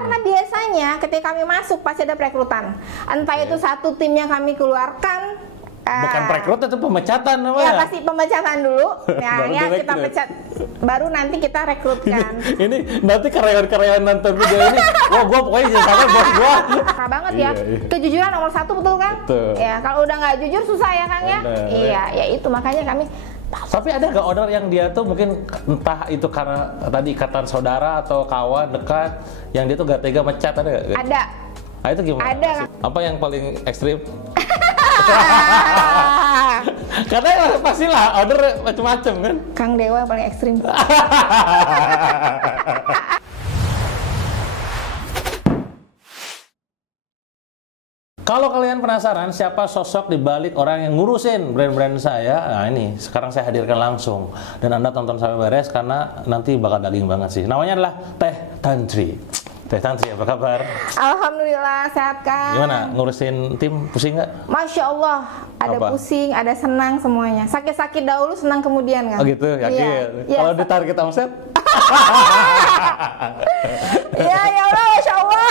Karena biasanya ketika kami masuk pasti ada perekrutan. Entah itu satu timnya kami keluarkan. Bukan perekrut itu pemecatan apa ya? Ya Pasti pemecatan dulu. Ya kita pecat, baru nanti kita rekrutkan. ini nanti karyawan-karyawan nonton video ini, wah gua pokoknya jangan sampai bos gua. Parah banget ya. Kejujuran nomor satu, betul kan? Betul. Ya kalau udah nggak jujur susah ya Kang ya. Iya, ya itu makanya kami. Tapi ada nggak owner yang dia tuh mungkin entah itu karena tadi ikatan saudara atau kawan dekat yang dia tuh gak tega mecat, ada nggak? Ada. Nah, itu gimana? Ada. Apa yang paling ekstrim? Karena pastilah owner macam-macam kan. Kang Dewa paling ekstrim. Kalau kalian penasaran siapa sosok di balik orang yang ngurusin brand-brand saya, nah ini sekarang saya hadirkan langsung. Dan Anda tonton sampai beres karena nanti bakal daging banget sih. Namanya adalah Teh Tantri. Teh Tantri, apa kabar? Alhamdulillah sehat Kang. Gimana ngurusin tim, pusing nggak? Masya Allah, ada Apa? pusing, ada senang semuanya. Sakit-sakit dahulu, senang kemudian kan? Oh gitu, yakin? Iya. Kalau di target omset? Ya Allah, Masya Allah.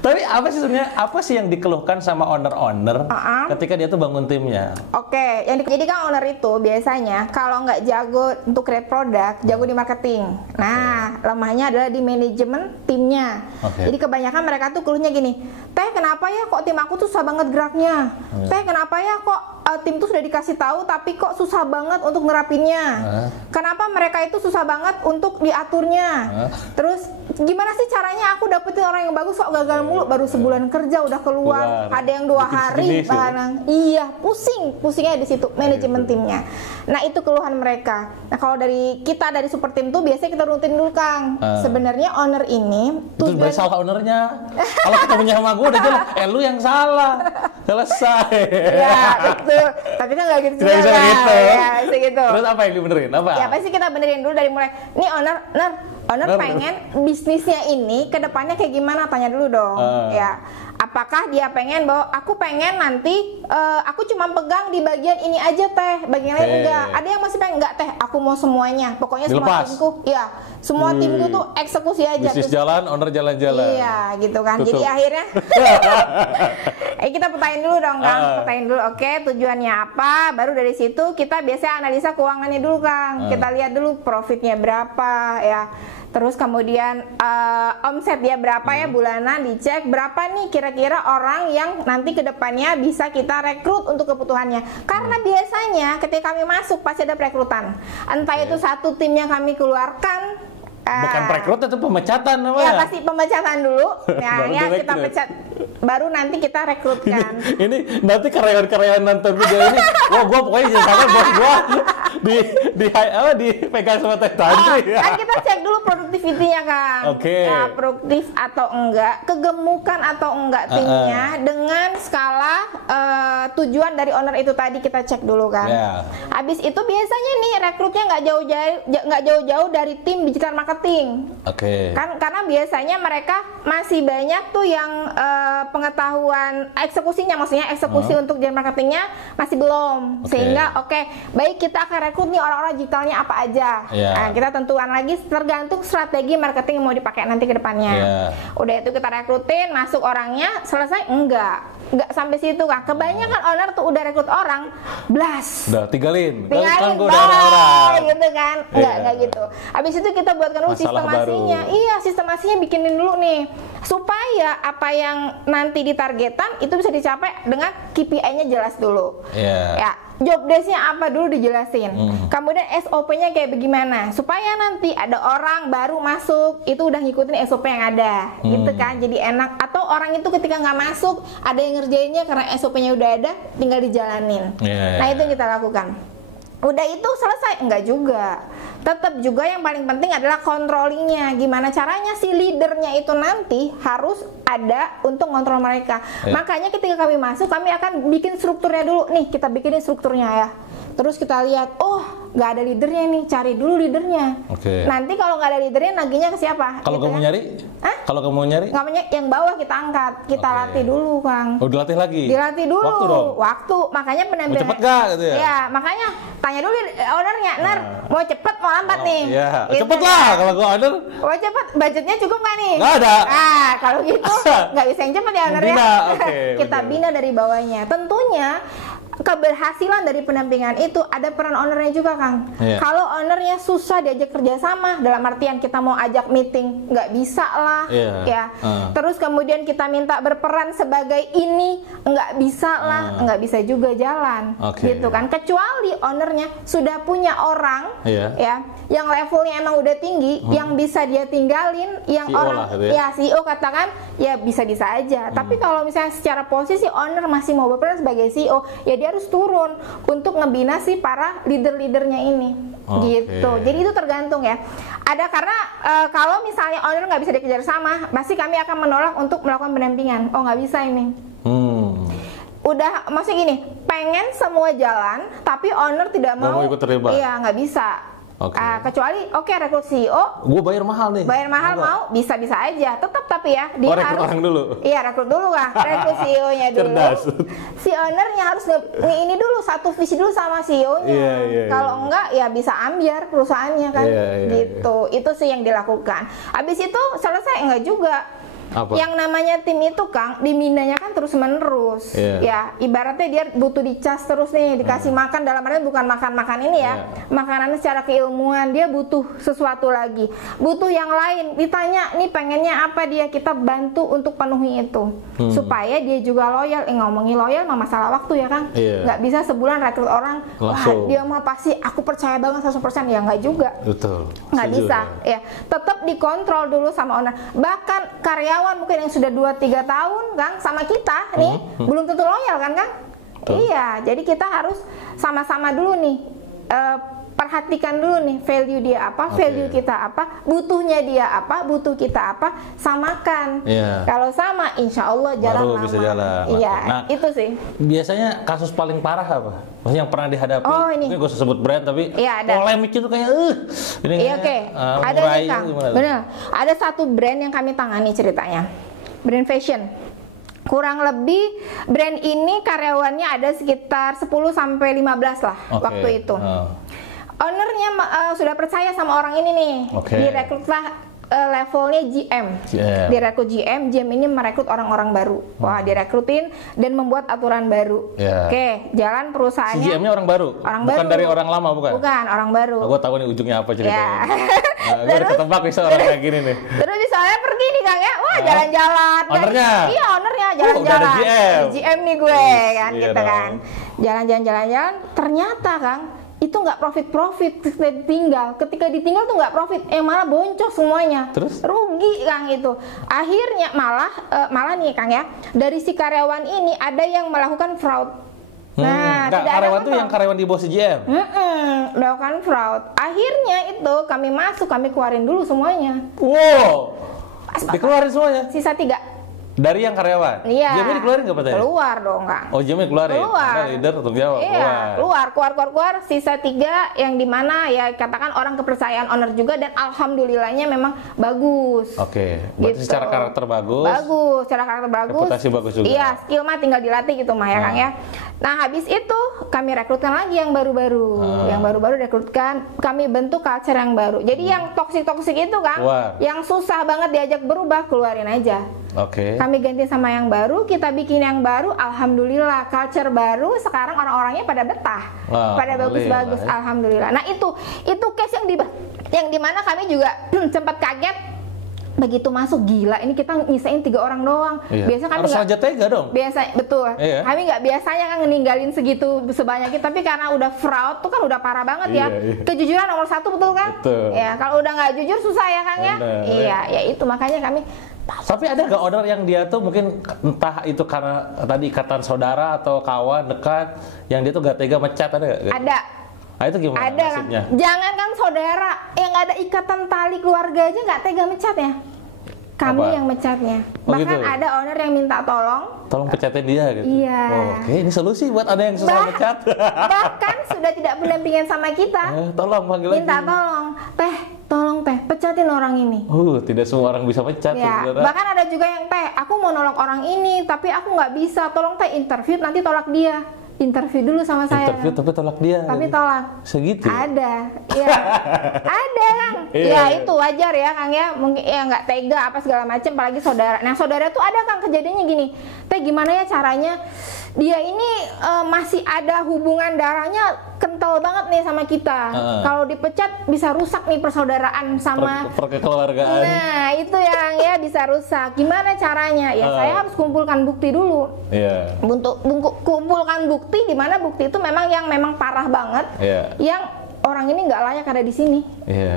Tapi apa sih sebenarnya, apa sih yang dikeluhkan sama owner-owner ketika dia tuh bangun timnya? Oke, jadi kan owner itu biasanya kalau nggak jago untuk create produk, jago di marketing. Nah, lemahnya adalah di manajemen timnya. Jadi kebanyakan mereka tuh keluhnya gini, Teh kenapa ya kok tim aku tuh susah banget geraknya? Teh kenapa ya kok tim tuh sudah dikasih tahu tapi kok susah banget untuk nerapinnya? Kenapa mereka itu susah banget untuk diaturnya? Terus gimana sih caranya aku dapetin orang yang bagus kok gagal mulu, baru sebulan kerja udah keluar, ada yang 2 hari bahkan. Iya, pusingnya di situ manajemen timnya. Nah itu keluhan mereka. Nah kalau dari kita dari super tim tuh biasanya kita rutin dulu Kang. Sebenarnya owner ini itu berarti salah ownernya. Kalau kita punya sama gue udah jelas, lu yang salah, selesai. Ya betul. Tapi kan nggak gitu Tidak bisa kan? gitu. Ya, bisa gitu. Terus apa yang dibenerin? Apa? Ya pasti kita benerin dulu dari mulai. Nih owner pengen bisnisnya ini ke depannya kayak gimana? Tanya dulu dong. Ya. Apakah dia pengen bahwa aku pengen nanti aku cuma pegang di bagian ini aja Teh, bagian lain enggak. Ada yang masih pengen enggak Teh, aku mau semuanya. Pokoknya semua timku, ya semua timku tuh eksekusi aja. Bisnis jalan, owner jalan-jalan. Iya, gitu kan. Jadi akhirnya kita petain dulu dong Kang, petain dulu. Oke, tujuannya apa? Baru dari situ kita biasanya analisa keuangannya dulu Kang. Kita lihat dulu profitnya berapa ya. Terus kemudian omset dia berapa ya bulanan, dicek berapa nih kira-kira orang yang nanti kedepannya bisa kita rekrut untuk kebutuhannya. Karena biasanya ketika kami masuk pasti ada perekrutan. Entah itu satu timnya kami keluarkan. Bukan perekrut itu pemecatan apa ya? Ya Pasti pemecatan dulu. Ya kita pecat, baru nanti kita rekrutkan. Ini nanti karyawan-karyawan nonton video ini, wah gua pokoknya jangan sampai bos gua dipegang sama Teh Tantri. Kan kita cek dulu produktivitinya Kang. Ya, produktif atau enggak, kegemukan atau enggak timnya dengan skala tujuan dari owner itu tadi kita cek dulu kan. Habis itu biasanya nih rekrutnya nggak jauh-jauh dari tim digital marketing. Kan karena biasanya mereka masih banyak tuh yang pengetahuan eksekusinya, maksudnya eksekusi untuk digital marketingnya masih belum. Sehingga baik kita akan rekrut nih orang-orang digitalnya apa aja. Nah, kita tentukan lagi tergantung strategi marketing yang mau dipakai nanti ke depannya. Udah itu kita rekrutin, masuk orangnya, selesai enggak sampai situ Kang. Kebanyakan owner tuh udah rekrut orang, blast. Udah tinggalin kan gue udah orang gitu kan. Enggak gitu. Habis itu kita buatkan dulu sistemasinya. Iya, sistemasinya bikinin dulu nih supaya apa yang nanti ditargetan itu bisa dicapai dengan KPI-nya jelas dulu. Ya, job desk-nya apa dulu dijelasin. Kemudian SOP-nya kayak bagaimana supaya nanti ada orang baru masuk itu udah ngikutin SOP yang ada. Gitu kan. Jadi enak. Atau orang itu ketika nggak masuk ada yang ngerjainnya karena SOP-nya udah ada, tinggal dijalanin. Nah, itu yang kita lakukan. Udah itu selesai? Enggak juga. Tetap juga yang paling penting adalah controllingnya. Gimana caranya si leadernya itu nanti harus ada untuk kontrol mereka. Makanya ketika kami masuk, kami akan bikin strukturnya dulu. Nih, kita bikinin strukturnya ya. terus kita lihat, oh nggak ada leadernya nih, cari dulu leadernya. Nanti kalau nggak ada leadernya, nagihnya ke siapa? Kalau kamu nyari? Kalau kamu nyari? Yang bawah kita angkat, kita latih dulu, Kang. Oh, dilatih lagi? Dilatih dulu. Waktu dong? Waktu, makanya pendampingan. Cepet gak gitu ya? Iya, makanya tanya dulu ownernya, mau cepet mau lambat nih? Iya, gitu, cepet lah kalau gua owner. Mau cepet, budgetnya cukup nggak nih? Nggak ada. Nah, kalau gitu nggak bisa yang cepet ya ownernya. Kita bina dari bawahnya. Tentunya keberhasilan dari pendampingan itu ada peran ownernya juga, Kang. Kalau ownernya susah diajak kerjasama, dalam artian kita mau ajak meeting nggak bisa lah, ya. Terus kemudian kita minta berperan sebagai ini nggak bisa lah, nggak bisa juga jalan, gitu kan. Kecuali ownernya sudah punya orang, ya, yang levelnya emang udah tinggi, yang bisa dia tinggalin, yang CEO orang, lah, gitu ya. CEO katakan, ya bisa-bisa aja. Tapi kalau misalnya secara posisi owner masih mau berperan sebagai CEO, ya dia harus turun untuk ngebina si para leader-leadernya ini, gitu. Jadi itu tergantung ya. Ada karena kalau misalnya owner nggak bisa dikejar sama, pasti kami akan menolak untuk melakukan pendampingan. Oh, nggak bisa ini. Udah, maksudnya gini, pengen semua jalan, tapi owner tidak mau ikut terlibat. Iya, nggak bisa. Kecuali rekrut CEO, gue bayar mahal nih. Bayar mahal mau, bisa-bisa aja. Tetap tapi ya dia rekrut harus orang dulu. Iya, rekrut dulu Kak. Rekrut CEO-nya dulu. Cerdas. Si ownernya harus ini dulu, satu visi dulu sama CEO-nya. Kalau enggak ya bisa ambiar perusahaannya kan. Gitu. Itu sih yang dilakukan. Habis itu selesai enggak juga. Apa? Yang namanya tim itu, Kang, diminanya kan terus menerus. Ya, ibaratnya dia butuh dicas terus nih, dikasih makan, dalam artian bukan makan-makan ini ya, makanan secara keilmuan, dia butuh sesuatu lagi, butuh yang lain, ditanya nih pengennya apa, dia kita bantu untuk penuhi itu, supaya dia juga loyal. Ngomongin loyal mah masalah waktu ya, Kang. Nggak bisa sebulan rekrut orang, wah dia mah pasti aku percaya banget 100%, ya nggak juga. Betul. Nggak bisa, ya tetap dikontrol dulu sama owner. Bahkan karyawan mungkin yang sudah 2-3 tahun, Kang, sama kita nih belum tentu loyal kan, Kang? Iya, jadi kita harus sama-sama dulu nih perhatikan dulu nih value dia apa, value kita apa, butuhnya dia apa, butuh kita apa, samakan. Kalau sama, insya Allah jalan baru lama. Bisa jalan. Iya, nah, itu sih. Biasanya kasus paling parah apa? Maksudnya yang pernah dihadapi? Ini. Mungkin gue sebut brand tapi polemik itu kayak ini. Iya, ada nih, Kang. Bener. Ada satu brand yang kami tangani ceritanya. Brand fashion. Kurang lebih brand ini karyawannya ada sekitar 10 sampai 15 lah waktu itu. Ownernya sudah percaya sama orang ini nih, direkrutlah levelnya GM, direkrut GM ini merekrut orang-orang baru. Wah, direkrutin dan membuat aturan baru. Jalan perusahaannya. Si GM-nya orang baru? Bukan dari orang lama, bukan? Bukan, orang baru. Gue tahu nih ujungnya apa ceritanya. Gue udah ketebak bisa orang kayak gini nih. Terus misalnya pergi nih, Kang ya, wah jalan-jalan. Ownernya? Iya, ownernya jalan-jalan. GM nih gue kan, gitu kan. Jalan-jalan, ternyata Kang, itu nggak profit ketika ditinggal tuh nggak profit, malah boncos semuanya. Terus rugi, Kang, itu akhirnya malah nih, Kang ya, dari si karyawan ini ada yang melakukan fraud. Nah, karyawan tuh yang karyawan di bawah si GM melakukan fraud. Akhirnya itu kami keluarin dulu semuanya. Wow, dikeluarin semuanya, sisa 3 dari yang karyawan. Iya. Jamnya dikeluarin nggak Pak? Keluar dong, Kang. Oh, jamnya keluarin. Keluar. Leader tetap jawab. Iya, keluar. Sisa 3 yang dimana ya katakan orang kepercayaan owner juga, dan alhamdulillahnya memang bagus. Berarti gitu. Secara karakter bagus. Secara karakter bagus. Reputasi bagus juga. Iya, skill mah tinggal dilatih gitu mah ya, Kang ya. Nah, habis itu kami rekrutkan lagi yang baru-baru. Yang baru-baru rekrutkan, kami bentuk culture yang baru. Jadi yang toksik itu, Kang, yang susah banget diajak berubah, keluarin aja. Kami ganti sama yang baru, kita bikin yang baru, alhamdulillah culture baru, sekarang orang-orangnya pada betah, pada bagus-bagus, alhamdulillah. Nah itu case yang dimana kami juga sempat kaget begitu masuk, gila ini kita nyisain 3 orang doang. Biasa kami harus aja tega dong. Biasa, betul. Kami nggak biasanya kan ninggalin segitu sebanyak itu, tapi karena udah fraud tuh kan udah parah banget ya. Kejujuran nomor 1, betul kan? Ya, kalau udah nggak jujur susah ya, Kang ya. Iya, ya itu makanya kami. Tapi ada nggak owner yang dia tuh mungkin entah itu karena tadi ikatan saudara atau kawan dekat, yang dia tuh gak tega mecat, ada nggak? Ada. Nah, itu gimana nasibnya? Jangan kan saudara, yang ada ikatan tali keluarga aja nggak tega mecat ya. Kami yang mecatnya. Bahkan gitu? ada owner yang minta tolong pecatin dia gitu. Iya. Oke, ini solusi buat ada yang susah pecat. Bahkan sudah tidak pendampingan sama kita. Tolong panggil lagi. Minta tolong teh, pecatin orang ini. Tidak semua orang bisa pecat. Ya, bahkan ada juga yang aku mau nolong orang ini, tapi aku nggak bisa. Tolong interview, nanti tolak dia. Interview dulu sama saya. Interview tapi tolak dia. Tapi tolak. Segitu. Ada, ya. Ada Kang. Ya itu wajar ya Kang ya. Mungkin ya nggak tega apa segala macam, apalagi saudara. Nah saudara tuh ada Kang kejadiannya gini. Teh gimana ya caranya? Dia ini masih ada hubungan darahnya kental banget nih sama kita. Kalau dipecat bisa rusak nih persaudaraan sama perkeluargaan. Nah itu yang ya bisa rusak. Gimana caranya? Ya saya harus kumpulkan bukti dulu. Untuk kumpulkan bukti di mana bukti itu memang parah banget. Yang orang ini nggak layak ada di sini,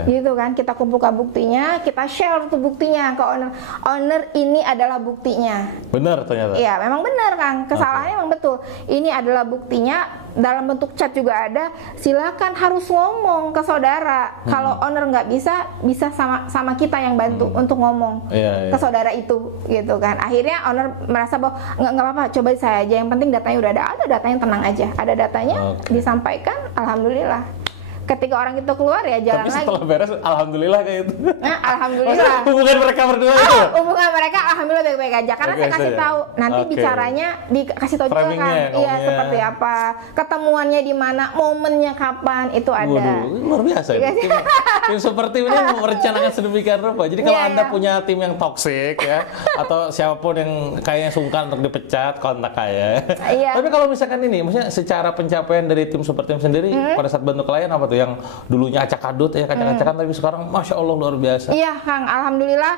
gitu kan? Kita kumpulkan buktinya, kita share tuh buktinya ke owner. Owner ini adalah buktinya. Benar ternyata. Iya, memang benar Kang. Kesalahannya memang betul. Ini adalah buktinya. Dalam bentuk chat juga ada. Silakan harus ngomong ke saudara. Kalau owner nggak bisa sama kita yang bantu untuk ngomong ke saudara itu, gitu kan? Akhirnya owner merasa bahwa nggak apa-apa, coba saya aja. Yang penting datanya udah ada datanya tenang aja. Ada datanya disampaikan, alhamdulillah. Ketika orang itu keluar ya jalan lagi. Tapi setelah beres, alhamdulillah kayak itu. Nah, alhamdulillah. Hubungan mereka berdua itu? Hubungan mereka alhamdulillah baik-baik aja. Karena saya kasih tahu, nanti bicaranya dikasih tahu juga kan. Iya, seperti apa, ketemuannya di mana, momennya kapan, itu ada. Waduh, luar biasa ya. Tim seperti ini merencanakan sedemikian rupa. Jadi kalau Anda punya tim yang toksik ya, atau siapapun yang kayaknya sungkan untuk dipecat, kontak saya. Tapi kalau misalkan ini, maksudnya secara pencapaian dari tim super team sendiri pada saat bentuk klien apa tuh yang dulunya acak-adut ya, kacang-kacakan, tapi sekarang Masya Allah luar biasa. Iya Kang, alhamdulillah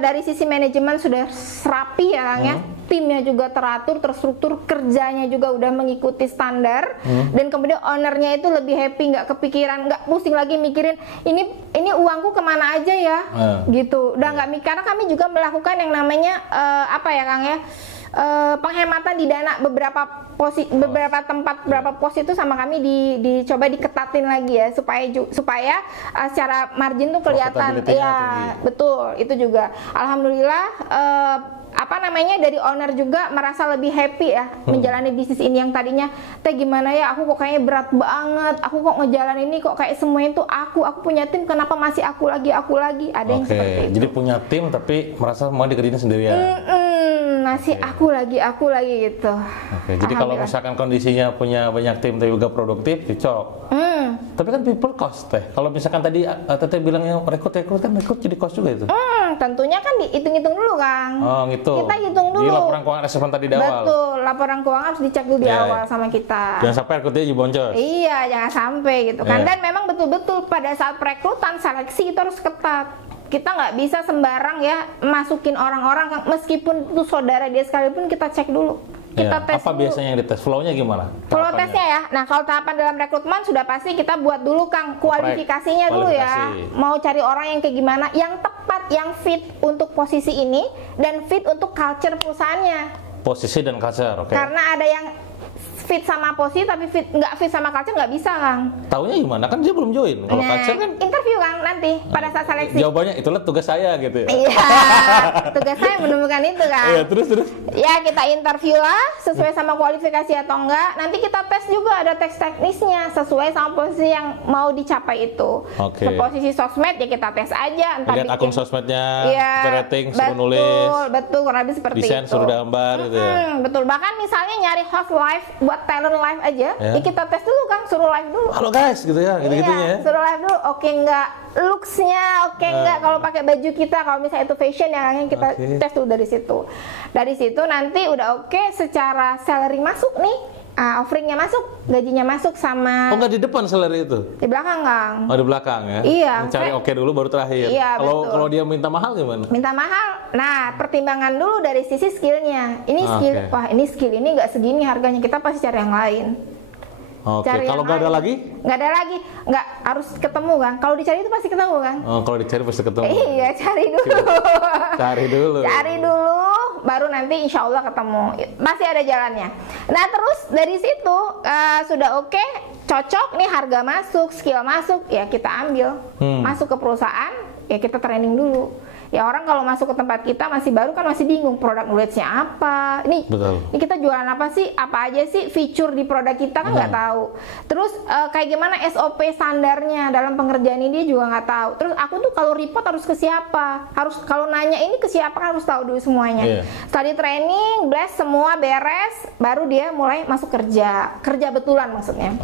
dari sisi manajemen sudah rapi ya Kang ya. Timnya juga teratur, terstruktur, kerjanya juga udah mengikuti standar, dan kemudian ownernya itu lebih happy, nggak kepikiran, nggak pusing lagi mikirin ini uangku kemana aja ya, gitu. Udah nggak mikir, karena kami juga melakukan yang namanya apa ya Kang ya, penghematan di dana beberapa tempat, beberapa pos itu sama kami dicoba diketatin lagi ya, supaya secara margin tuh kelihatan. Iya, betul. Itu juga alhamdulillah dari owner juga merasa lebih happy ya menjalani bisnis ini. Yang tadinya gimana ya, aku kok kayaknya berat banget, aku kok ngejalan ini kok kayak semuanya itu aku punya tim, kenapa masih aku lagi ada yang seperti itu. Jadi punya tim tapi merasa mau dikerjain sendirian. Masih aku lagi gitu. Jadi kalau misalkan kondisinya punya banyak tim tapi juga produktif, cocok. Tapi kan people cost teh. Kalau misalkan tadi Teteh bilangnya rekrut jadi cost juga itu. Tentunya kan dihitung-hitung dulu Kang. Gitu. Kita hitung dulu. Di laporan keuangan assessment tadi di awal. Betul, laporan keuangan harus dicek dulu di awal sama kita. Jangan sampai rekrutnya boncos. Iya, jangan sampai gitu kan. Dan memang betul-betul pada saat perekrutan seleksi itu harus ketat. Kita nggak bisa sembarang ya masukin orang-orang, meskipun itu saudara dia sekalipun, kita cek dulu. Kita tes apa dulu. Biasanya yang dites? Flow-nya gimana? Flow tesnya ya. Nah, kalau tahapan dalam rekrutmen sudah pasti kita buat dulu Kang kualifikasinya dulu ya. Mau cari orang yang kayak gimana, yang tepat, yang fit untuk posisi ini dan fit untuk culture perusahaannya. Posisi dan culture, oke. Karena ada yang fit sama posisi tapi nggak fit sama culture, nggak bisa Kang. Taunya gimana? Kan dia belum join. Kalau culture kan interview Kang nanti pada saat seleksi. Jawabannya itulah tugas saya gitu ya. Iya. Tugas saya menemukan itu Kang. Iya, terus. Ya kita interview lah sesuai sama kualifikasi atau enggak. Nanti kita tes juga, ada tes teknisnya sesuai sama posisi yang mau dicapai itu. Posisi sosmed ya kita tes aja. Lihat akun sosmednya, rating, suruh nulis. Betul, kurang lebih seperti desain, itu. Suruh gambar gitu ya. Betul. Bahkan misalnya nyari host live buat talent live aja, ya kita tes dulu Kang, suruh live dulu. Halo guys, gitu ya, gitu-gitunya ya. Suruh live dulu, oke enggak, looks-nya oke enggak, kalau pakai baju kita, kalau misalnya itu fashion yang kita tes dulu dari situ. Dari situ nanti udah oke, secara salary masuk nih, offeringnya masuk, gajinya masuk sama. Nggak di depan salary itu? Di belakang Kang. Di belakang ya? Iya. Mencari oke dulu baru terakhir. Iya, kalau dia minta mahal gimana? Minta mahal, nah pertimbangan dulu dari sisi skillnya. Ini skill, wah ini skill ini nggak segini harganya, kita pasti cari yang lain. Kalau nggak ada lagi? Nggak ada lagi, nggak harus ketemu kan? Kalau dicari itu pasti ketemu kan? Kalau dicari pasti ketemu. Iya, cari dulu. Cari dulu, baru nanti insya Allah ketemu. Pasti ada jalannya. Nah terus dari situ sudah oke, cocok nih, harga masuk, skill masuk, ya kita ambil. Masuk ke perusahaan, ya kita training dulu. Ya orang kalau masuk ke tempat kita masih baru kan masih bingung produk knowledge-nya apa. Ini kita jualan apa sih? Apa aja sih feature di produk kita kan nggak tahu. Terus kayak gimana SOP standarnya dalam pengerjaan ini dia juga nggak tahu. Terus aku tuh kalau report harus ke siapa? Harus kalau nanya ini ke siapa kan harus tahu dulu semuanya. Setelah di training, blast semua beres, baru dia mulai masuk kerja betulan maksudnya.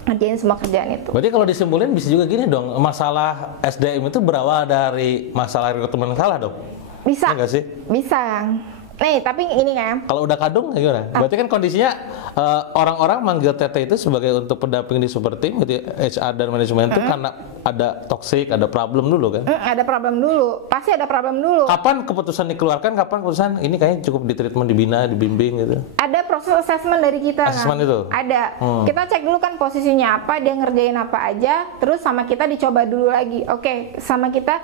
Ngerjain semua kerjaan itu. Berarti kalau disimpulin bisa juga gini dong, masalah SDM itu berawal dari masalah rekrutmen salah dong? Bisa. Ya nggak sih? Bisa. Nih, tapi ini kan. Kalau udah kadung gimana? Berarti kan kondisinya orang-orang manggil Teteh itu sebagai untuk pendamping di super team gitu, HR dan manajemen itu karena ada toxic, ada problem dulu kan? Ada problem dulu. Pasti ada problem dulu. Kapan keputusan dikeluarkan? Kapan keputusan ini kayaknya cukup di treatment, dibina, dibimbing gitu? Ada proses assessment dari kita. Assessment itu? Ada. Kita cek dulu kan posisinya apa, dia ngerjain apa aja, terus sama kita dicoba dulu lagi. Oke, sama kita,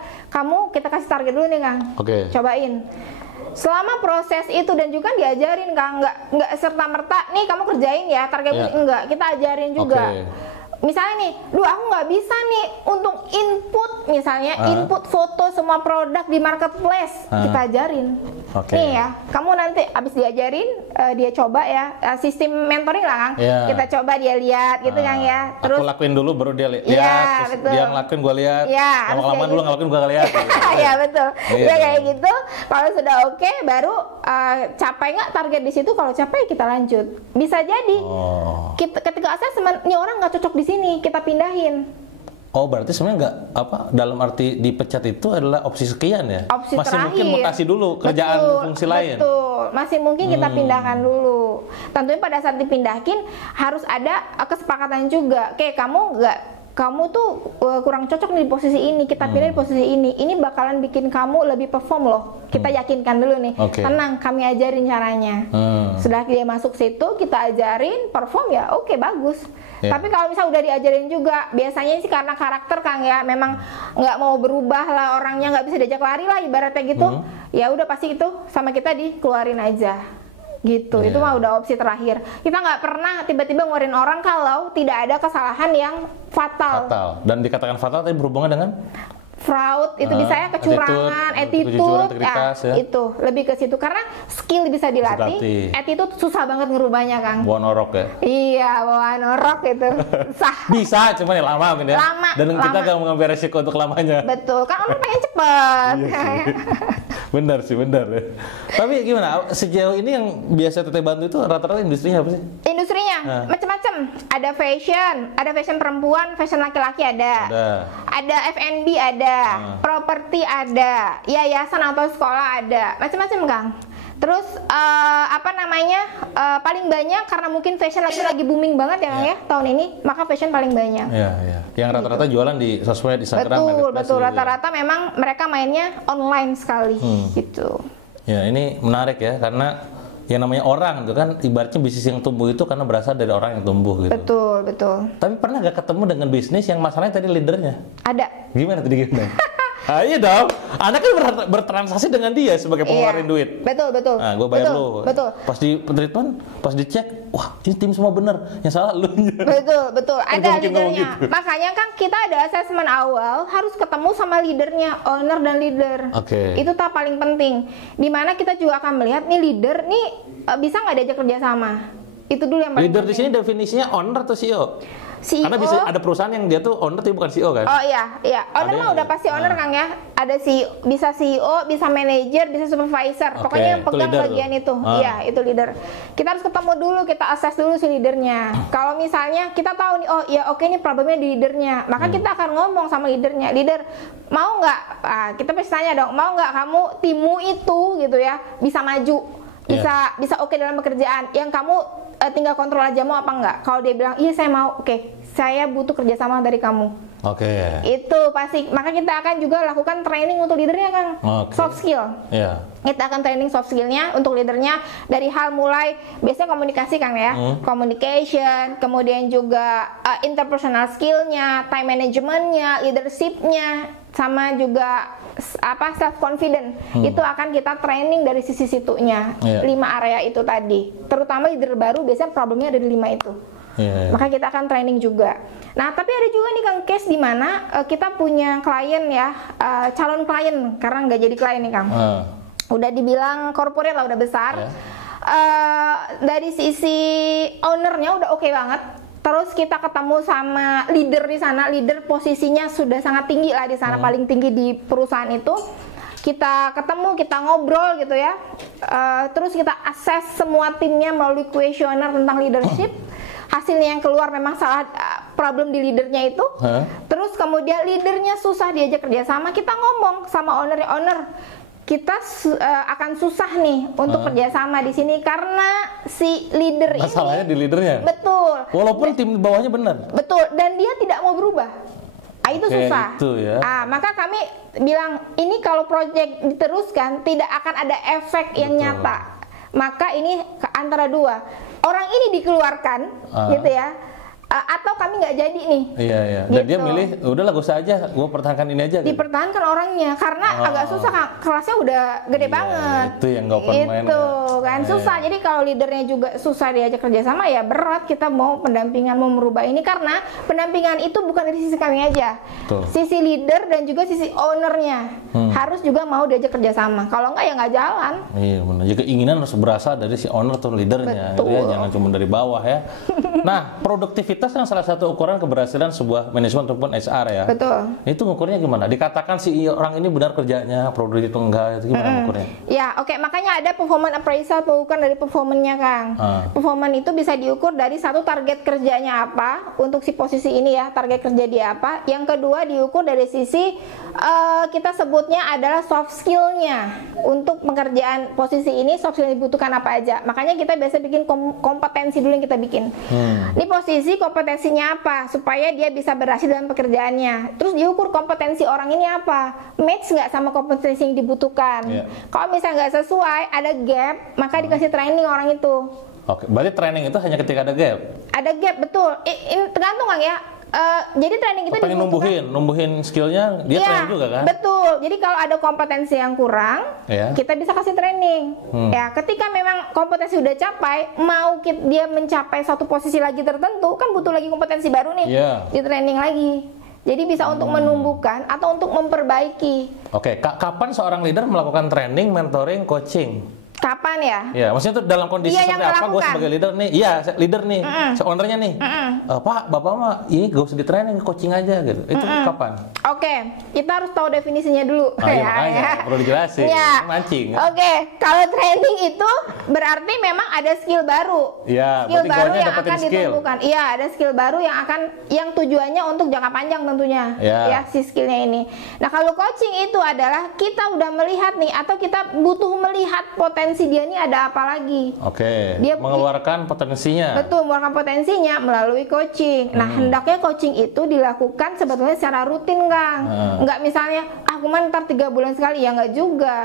kita kasih target dulu nih Kang. Cobain. Selama proses itu dan juga diajarin Kang, nggak serta merta nih kamu kerjain ya target enggak, kita ajarin juga. Misalnya nih, aku nggak bisa nih untuk input misalnya input foto semua produk di marketplace, kita ajarin. Nih ya, kamu nanti abis diajarin, dia coba ya, sistem mentoring lah Kang. Kita coba dia lihat gitu Kang ya. Terus aku lakuin dulu baru dia lihat. Betul. Dia ngelakuin gua lihat. Lama-lama dulu ngelakuin gua lihat. Ya betul. Ya kayak gitu. Kalau sudah oke, baru capai nggak target di situ. Kalau capai kita lanjut. Bisa jadi ketika assessment, nih orang nggak cocok di sini, kita pindahin. Berarti sebenarnya nggak dalam arti dipecat itu adalah opsi sekian ya? Opsi masih terakhir. Mungkin mutasi dulu kerjaan fungsi lain. Betul, masih mungkin kita pindahkan dulu. Tentunya pada saat dipindahin harus ada kesepakatan juga. Kayak kamu tuh kurang cocok nih di posisi ini, kita pilih di posisi ini bakalan bikin kamu lebih perform loh. Kita yakinkan dulu nih, tenang, kami ajarin caranya. Sudah dia masuk situ, kita ajarin, perform ya, oke, bagus. Tapi kalau misalnya udah diajarin juga, biasanya sih karena karakter Kang ya, memang nggak mau berubah lah orangnya, nggak bisa diajak lari lah ibaratnya gitu. Ya udah pasti itu sama kita dikeluarin aja. Gitu, itu mah udah opsi terakhir. Kita nggak pernah tiba-tiba ngeluarin orang kalau tidak ada kesalahan yang fatal. Dan dikatakan fatal tadi berhubungan dengan fraud, itu bisa ya kecurangan, attitude, itu lebih ke situ karena skill bisa dilatih, attitude susah banget ngerubahnya Kang. Bawa norok ya? Iya, bawa norok itu susah. Bisa, cuman ya lama mungkin ya. Dan kita gak mengambil resiko untuk lamanya. Betul, kan orang pengen cepet. Benar sih, benar ya. Tapi gimana, sejauh ini yang biasa Teteh bantu itu rata-rata industrinya apa sih? Industrinya macam-macam. Ada fashion perempuan, fashion laki-laki ada F&B ada, properti ada, yayasan atau sekolah ada, macam-macam Kang. Terus paling banyak karena mungkin fashion lagi booming banget ya Kang ya tahun ini, maka fashion paling banyak. Yang rata-rata jualan di sosmed, Instagram. Betul. Rata-rata memang mereka mainnya online sekali gitu. Ya, ini menarik ya karena yang namanya orang itu kan ibaratnya bisnis yang tumbuh itu karena berasal dari orang yang tumbuh gitu. Betul. Tapi pernah gak ketemu dengan bisnis yang masalahnya tadi leadernya? Ada. Gimana tadi gimana? Iya dong, anak kan bertransaksi dengan dia sebagai pengeluarin duit. Betul. Nah, gue bayar lu. Betul. Pas di treatment, pas dicek, wah ini tim semua bener, yang salah lu. Betul. Ada leadernya. Gitu. Makanya kan kita ada assessment awal harus ketemu sama leadernya, owner dan leader. Itu paling penting. Dimana kita juga akan melihat nih leader nih bisa nggak diajak kerja sama. Itu dulu yang paling leader penting. Di sini definisinya owner atau CEO? CEO. Karena bisa ada perusahaan yang dia tuh owner tapi bukan CEO kan? Oh iya. Owner mah udah pasti owner Kang ya. Ada CEO, bisa manager, bisa supervisor. Pokoknya yang pegang bagian itu. Iya, itu leader. Kita harus ketemu dulu, kita assess dulu si leadernya. Kalau misalnya kita tahu nih, ini problemnya di leadernya. Maka kita akan ngomong sama leadernya. Leader, mau nggak? Kita pasti tanya dong, mau nggak kamu timmu itu gitu ya bisa maju, bisa oke dalam pekerjaan. Yang kamu tinggal kontrol aja mau apa enggak. Kalau dia bilang iya saya mau, saya butuh kerjasama dari kamu. Itu pasti. Maka kita akan juga lakukan training untuk leadernya Kang. Soft skill. Kita akan training soft skillnya untuk leadernya dari hal mulai biasanya komunikasi Kang ya, communication, kemudian juga interpersonal skillnya, time managementnya, leadershipnya, sama juga self confident. Itu akan kita training dari sisi situnya. 5 area itu tadi. Terutama leader baru biasanya problemnya ada di 5 itu. Maka kita akan training juga. Nah, tapi ada juga nih Kang case di mana kita punya klien ya, calon klien karena nggak jadi klien nih Kang. Udah dibilang corporate lah, udah besar. Dari sisi ownernya udah oke banget. Terus kita ketemu sama leader di sana, leader posisinya sudah sangat tinggi lah di sana, paling tinggi di perusahaan itu. Kita ketemu, kita ngobrol gitu ya. Terus kita assess semua timnya melalui kuesioner tentang leadership. Hasilnya yang keluar memang salah, problem di leadernya itu. Terus kemudian leadernya susah diajak kerjasama, kita ngomong sama owner, kita akan susah nih untuk kerjasama di sini karena si leader ini. Masalahnya di leadernya. Betul. Walaupun tim bawahnya benar. Betul. Dan dia tidak mau berubah. Itu susah. Itu ya. Maka kami bilang ini kalau proyek diteruskan tidak akan ada efek yang nyata. Maka ini antara dua. Orang ini dikeluarkan, gitu ya. Atau kami nggak jadi nih. Iya. Dan dia milih, udahlah gak usah aja, gue pertahankan ini aja. Dipertahankan orangnya, karena agak susah Kang. Kelasnya udah gede banget. Itu yang gak open main. Itu kan susah. Jadi kalau leadernya juga susah diajak kerjasama, ya berat kita mau pendampingan, mau merubah ini. Karena pendampingan itu bukan dari sisi kami aja. Sisi leader dan juga sisi ownernya harus juga mau diajak kerjasama. Kalau nggak ya nggak jalan. Iya benar. Jadi keinginan harus berasal dari si owner atau leadernya. Ya, jangan cuma dari bawah ya. Nah, produktivitas kan salah satu ukuran keberhasilan sebuah manajemen ataupun HR ya. Betul. Itu ngukurnya gimana? Dikatakan si orang ini benar kerjanya, produktif atau enggak, itu gimana ngukurnya? Ya, oke. Makanya ada performance appraisal, pengukuran dari performanya, Kang. Performance itu bisa diukur dari satu, target kerjanya apa untuk si posisi ini ya, target kerja dia apa. Yang kedua diukur dari sisi kita sebutnya adalah soft skill-nya. Untuk pekerjaan posisi ini soft skill yang dibutuhkan apa aja. Makanya kita biasa bikin kompetensi dulu yang kita bikin. Ini posisi kompetensinya apa supaya dia bisa berhasil dalam pekerjaannya. Terus diukur kompetensi orang ini apa, match nggak sama kompetensi yang dibutuhkan. Kalau misalnya nggak sesuai, ada gap, maka dikasih training orang itu. Oke, berarti training itu hanya ketika ada gap? Ada gap, betul. Tergantung Kang ya. Jadi training itu pengen numbuhin skillnya, dia training juga kan? Betul. Jadi kalau ada kompetensi yang kurang, kita bisa kasih training. Ya, ketika memang kompetensi udah capai, mau dia mencapai satu posisi lagi tertentu, kan butuh lagi kompetensi baru nih, di training lagi. Jadi bisa untuk menumbuhkan atau untuk memperbaiki. Oke, kapan seorang leader melakukan training, mentoring, coaching? Kapan ya? Ya, maksudnya tuh dalam kondisi seperti apa? Gue sebagai leader nih, leader nih, ownernya nih. Pak, bapak mah ini gak usah di training, coaching aja gitu. Itu kapan? Oke, kita harus tahu definisinya dulu. Makanya perlu dijelasin. Mancing. Oke, kalau training itu berarti memang ada skill baru. Skill baru yang akan ditentukan. Iya, ada skill baru yang tujuannya untuk jangka panjang tentunya. Ya, si skillnya ini. Nah, kalau coaching itu adalah kita udah melihat nih, atau kita butuh melihat potensi dia ini ada apa lagi. Dia mengeluarkan potensinya. Betul, mengeluarkan potensinya melalui coaching. Nah, hendaknya coaching itu dilakukan sebetulnya secara rutin, Kang. Enggak misalnya, kemarin ntar 3 bulan sekali, ya enggak juga.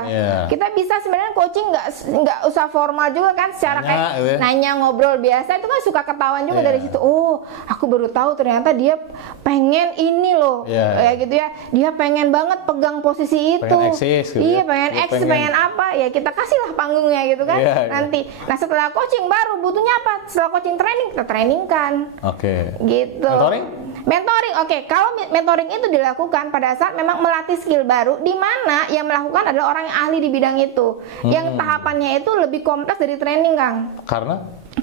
Kita bisa sebenarnya coaching enggak usah formal juga kan, secara kayak nanya, ngobrol biasa, itu kan suka ketahuan juga dari situ. Oh, aku baru tahu ternyata dia pengen ini loh. Kayak gitu ya. Dia pengen banget pegang posisi itu. Pengen eksis, gitu. Iya, pengen eksis, pengen apa? Ya kita kasihlah panggungnya gitu kan. Nanti. Nah, setelah coaching baru butuhnya apa? Setelah coaching training, kita trainingkan. Gitu. Mentoring. Kalau mentoring itu dilakukan pada saat memang melatih skill baru, di mana yang melakukan adalah orang yang ahli di bidang itu. Yang tahapannya itu lebih kompleks dari training, Kang.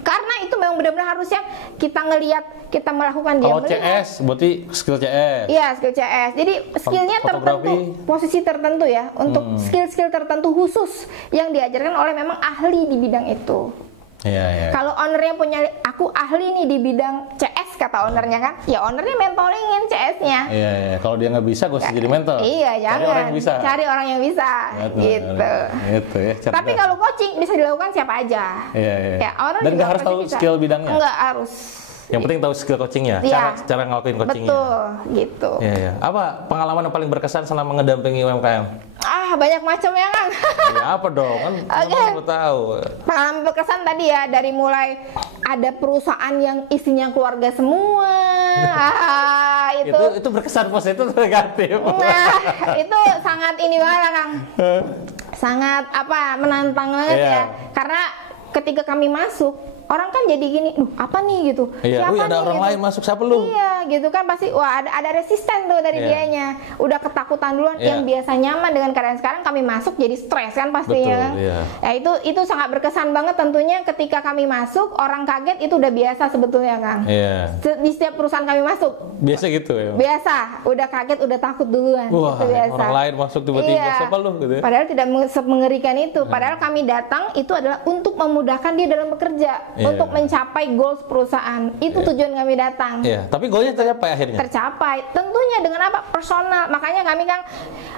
Karena itu memang benar-benar harusnya kita ngelihat, kita melakukan dia melihat. Kalau CS berarti skill CS. Iya, skill CS. Jadi skillnya tertentu, posisi tertentu ya, untuk skill-skill tertentu khusus yang diajarkan oleh memang ahli di bidang itu. Kalau ownernya punya, aku ahli nih di bidang CS kata ownernya kan, ya ownernya mentoringin CS-nya. Kalau dia nggak bisa, gue jadi mentor. Jangan. Cari orang yang bisa. Gitu ya. Tapi kalau coaching bisa dilakukan siapa aja. Dan nggak harus tahu skill bidangnya. Nggak harus. Yang penting tahu skill coachingnya, cara ngelakuin coachingnya. Betul, gitu. Apa pengalaman yang paling berkesan selama mengedampingi UMKM? Banyak macam ya, Kang. Apa dong? Kan perlu tahu. Pengalaman berkesan tadi ya, dari mulai ada perusahaan yang isinya keluarga semua. Itu berkesan positif atau negatif? Nah, itu sangat ini banget, Kang. Sangat menantang banget ya. Karena ketika kami masuk, orang kan jadi gini, apa nih gitu. Siapa nih, ada orang gitu lain masuk, siapa lu? Iya, gitu kan pasti wah ada resisten tuh dari dianya. Udah ketakutan duluan yang biasa nyaman dengan keadaan sekarang kami masuk jadi stres kan pastinya. Betul, ya itu sangat berkesan banget tentunya ketika kami masuk, orang kaget itu udah biasa sebetulnya, Kang. Di setiap perusahaan kami masuk. Biasa gitu ya. Biasa, udah kaget, udah takut duluan. Wah, gitu biasa. Orang lain masuk tiba-tiba siapa lu gitu ya. Padahal tidak mengerikan itu. Padahal kami datang itu adalah untuk memudahkan dia dalam bekerja, untuk mencapai goals perusahaan. Itu tujuan kami datang. Tapi goalnya tercapai akhirnya. Tercapai. Tentunya dengan apa? Personal. Makanya kami kan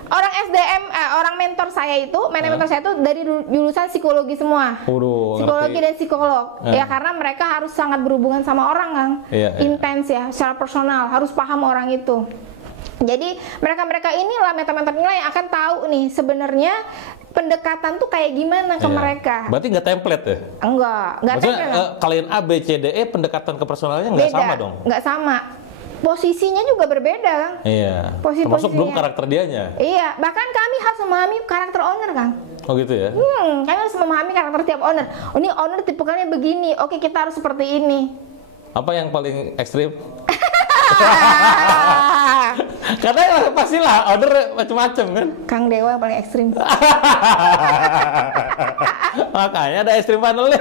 orang SDM, orang mentor saya itu, mentor saya itu dari jurusan psikologi semua. Psikologi dan psikolog. Ya karena mereka harus sangat berhubungan sama orang, Kang. Intens ya, secara personal, harus paham orang itu. Jadi mereka inilah mentor-mentor inilah yang akan tahu nih sebenarnya pendekatan tuh kayak gimana ke mereka. Berarti nggak template ya? Enggak template. Kalian A, B, C, D, E pendekatan ke personalnya nggak sama dong? Nggak sama. Posisinya juga berbeda, Kang. Termasuk belum karakter dianya. Iya, bahkan kami harus memahami karakter owner, Kang. Oh gitu ya? Kami harus memahami karakter tiap owner. Oh, ini owner tipikalnya begini. Oke, kita harus seperti ini. Apa yang paling ekstrim? Karena pastilah order macam-macam kan. Kang Dewa paling ekstrim. Makanya ada ekstrim paneling,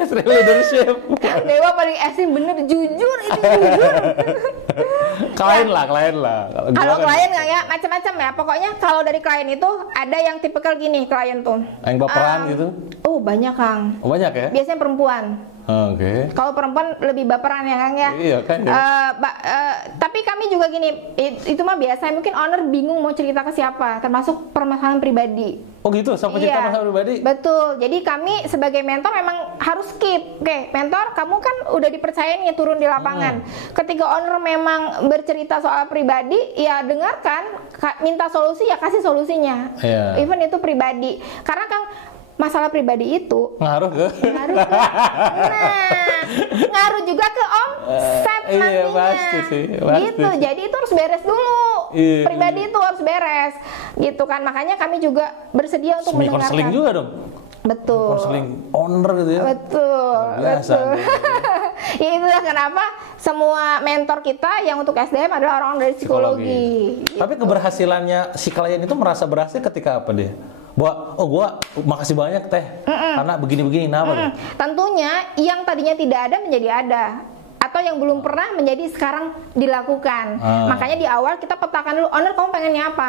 ekstrim leadership. Kang Dewa paling ekstrim, bener, jujur itu jujur. Klien lah. Kalau klien nggak ya macam-macam ya. Pokoknya kalau dari klien itu ada yang tipikal gini klien tuh. Yang baperan gitu? Oh banyak, Kang. Oh, banyak ya? Biasanya perempuan. Oke. Kalau perempuan lebih baperan ya, Kang ya. Iya kan. Tapi kami juga gini, itu mah biasa. Mungkin owner bingung mau cerita ke siapa, termasuk permasalahan pribadi. Oh gitu, sampai cerita masalah pribadi? Betul. Jadi kami sebagai mentor memang harus skip. Oke, mentor, kamu kan udah dipercayain ya turun di lapangan. Ketika owner memang bercerita soal pribadi, ya dengarkan, minta solusi ya kasih solusinya. Even itu pribadi. Karena Kang, masalah pribadi itu ngaruh ke ngaruh juga ke omset nantinya. Pasti sih. Gitu. Jadi itu harus beres dulu. Pribadi itu harus beres. Gitu kan. Makanya kami juga bersedia untuk mendengarkan. Konseling juga dong. Betul. Konseling owner gitu ya. Betul. Biasa. Ya itulah kenapa semua mentor kita yang untuk SDM adalah orang dari psikologi. Gitu. Tapi keberhasilannya si klien itu merasa berhasil ketika apa dia? Bahwa gua makasih banyak teh karena begini-begini apa Tentunya yang tadinya tidak ada menjadi ada, atau yang belum pernah menjadi sekarang dilakukan. Makanya di awal kita petakan dulu, owner kamu pengennya apa?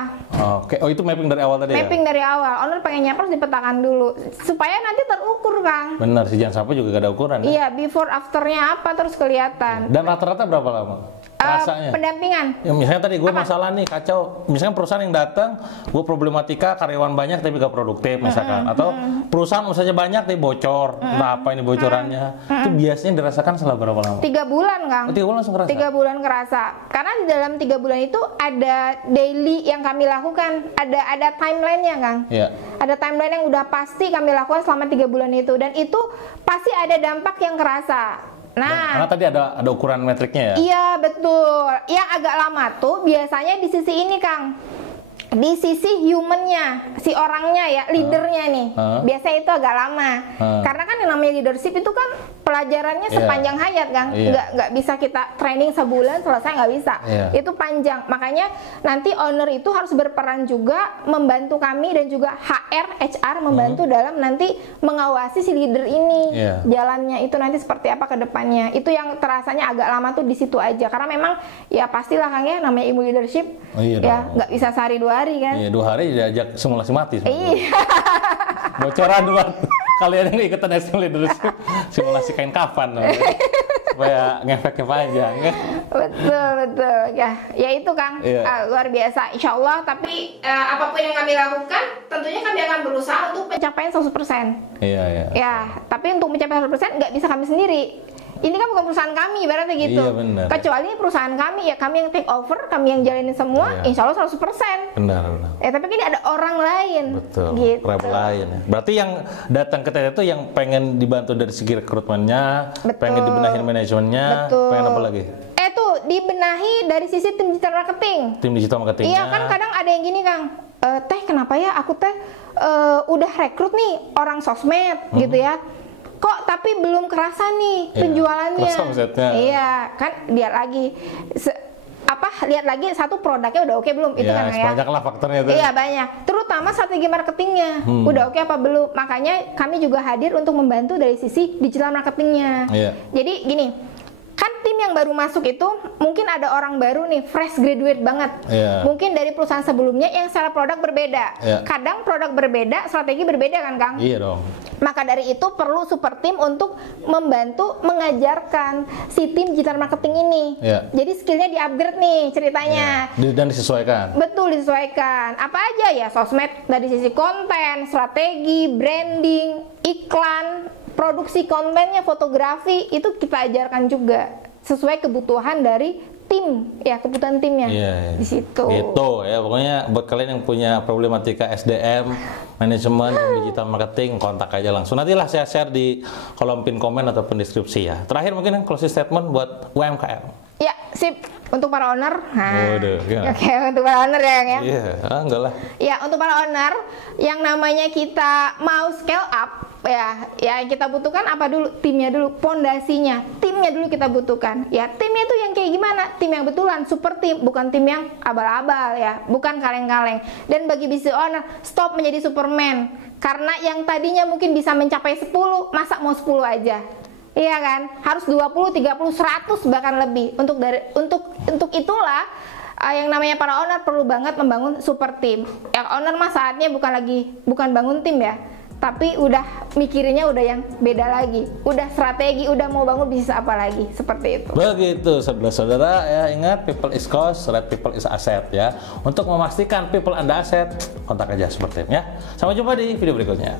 Oke. Oh itu mapping dari awal tadi. Mapping dari awal, owner pengennya apa harus dipetakan dulu supaya nanti terukur, Kang. Benar, si jangan sampai juga gak ada ukuran. Iya, before afternya apa terus kelihatan. Dan rata-rata berapa lama? Rasanya? Pendampingan. Ya, misalnya tadi gue masalah nih kacau, misalnya perusahaan yang datang, gue problematika karyawan banyak tapi gak produktif misalkan, atau perusahaan misalnya banyak tapi bocor, entah apa ini bocorannya, itu biasanya dirasakan setelah berapa lama? 3 bulan, Kang. 3 bulan langsung kerasa? 3 bulan kerasa. Karena di dalam 3 bulan itu ada daily yang kami lakukan, ada timeline-nya, Kang. Iya. Ada timeline yang udah pasti kami lakukan selama 3 bulan itu, dan itu pasti ada dampak yang kerasa. Nah, karena tadi ada ukuran metriknya ya? Iya, betul. Yang agak lama tuh biasanya di sisi ini, Kang. Di sisi humannya, si orangnya ya, leadernya nih. Biasanya itu agak lama. Karena kan yang namanya leadership itu kan pelajarannya sepanjang hayat, Kang. Nggak bisa kita training sebulan selesai, nggak bisa. Itu panjang. Makanya nanti owner itu harus berperan juga membantu kami dan juga HR membantu dalam nanti mengawasi si leader ini. Jalannya itu nanti seperti apa ke depannya. Itu yang terasanya agak lama tuh di situ aja. Karena memang ya pastilah, Kang ya, namanya ilmu leadership. Ya nggak bisa sehari 2 hari kan. Iya, 2 hari diajak simulasi mati. Iya. Bocoran buat kalian yang ikutan ekstrem leadership, simulasi kain kafan supaya ngefeknya panjang kan. Betul ya itu, Kang. Luar biasa insyaallah. Tapi apapun yang kami lakukan tentunya kami akan berusaha untuk pencapaian 100%. Ya, tapi untuk mencapai 100% nggak bisa kami sendiri. Ini kan bukan perusahaan kami, ibaratnya gitu. Iya, benar. Kecuali perusahaan kami, ya kami yang take over, kami yang jalanin semua, insya Allah 100%. Benar. Tapi ini ada orang lain. Betul, gitu. lain ya. Berarti yang datang ke TED itu yang pengen dibantu dari segi rekrutmennya, pengen dibenahin manajemennya, pengen apa lagi? Dibenahi dari sisi tim digital marketing. Tim digital marketingnya. Iya kan, kadang ada yang gini, Kang. Teh kenapa ya aku udah rekrut nih orang sosmed gitu ya. Kok tapi belum kerasa nih penjualannya. Kerasa omsetnya. Iya, kan lihat lagi lihat lagi satu produknya udah oke belum, itu kan ya. Banyak lah faktornya tuh. Iya banyak, terutama strategi marketingnya udah oke apa belum. Makanya kami juga hadir untuk membantu dari sisi digital marketingnya. Jadi gini, kan tim yang baru masuk itu mungkin ada orang baru nih, fresh graduate banget. Mungkin dari perusahaan sebelumnya yang secara produk berbeda. Kadang produk berbeda, strategi berbeda kan Kang? Iya dong. Maka dari itu perlu super tim untuk membantu mengajarkan si tim digital marketing ini. Jadi skillnya di-upgrade nih ceritanya. Dan disesuaikan. Betul, disesuaikan. Apa aja ya, sosmed dari sisi konten, strategi, branding, iklan, produksi kontennya, fotografi, itu kita ajarkan juga sesuai kebutuhan dari tim, ya kebutuhan timnya di situ. Gitu ya, pokoknya buat kalian yang punya problematika SDM, manajemen, digital marketing, kontak aja langsung. Nantilah saya share di kolom pin komen ataupun deskripsi ya. Terakhir mungkin closing statement buat UMKM. Ya, sip. Untuk para owner. Oke, untuk para owner ya. Iya, enggak lah. Ya, untuk para owner yang namanya kita mau scale up, ya kita butuhkan apa dulu? Timnya dulu, pondasinya. Timnya dulu kita butuhkan. Ya, timnya tuh yang kayak gimana? Tim yang betulan, super tim, bukan tim yang abal-abal ya, bukan kaleng-kaleng. Dan bagi business owner, stop menjadi Superman. Karena yang tadinya mungkin bisa mencapai 10, masa mau 10 aja? Iya kan, harus 20, 30, 100 bahkan lebih. Untuk itulah yang namanya para owner perlu banget membangun super tim. Yang owner mah saatnya bukan bangun tim ya, tapi udah mikirinnya udah yang beda lagi, udah strategi, udah mau bangun bisnis apa lagi, seperti itu. Begitu saudara-saudara ya, ingat people is cost, right people is asset ya. Untuk memastikan people Anda aset, kontak aja super tim ya. Sampai jumpa di video berikutnya.